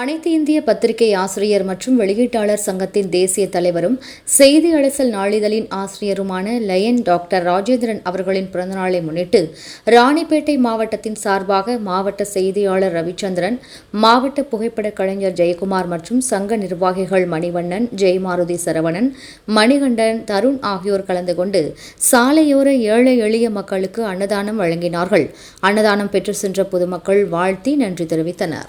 அனைத்து இந்திய பத்திரிகை ஆசிரியர் மற்றும் வெளியீட்டாளர் சங்கத்தின் தேசிய தலைவரும் செய்தி அலசல் நாளிதழின் ஆசிரியருமான லயன் டாக்டர் ராஜேந்திரன் அவர்களின் பிறந்தநாளை முன்னிட்டு ராணிப்பேட்டை மாவட்டத்தின் சார்பாக மாவட்ட செய்தியாளர் ரவிச்சந்திரன் மாவட்ட புகைப்பட கலைஞர் ஜெயக்குமார் மற்றும் சங்க நிர்வாகிகள் மணிவண்ணன் ஜெயமாருதி சரவணன் மணிகண்டன் தருண் ஆகியோர் கலந்து கொண்டு சாலையோர ஏழை எளிய மக்களுக்கு அன்னதானம் வழங்கினார்கள். அன்னதானம் பெற்று சென்ற பொதுமக்கள் வாழ்த்தி நன்றி தெரிவித்தனர்.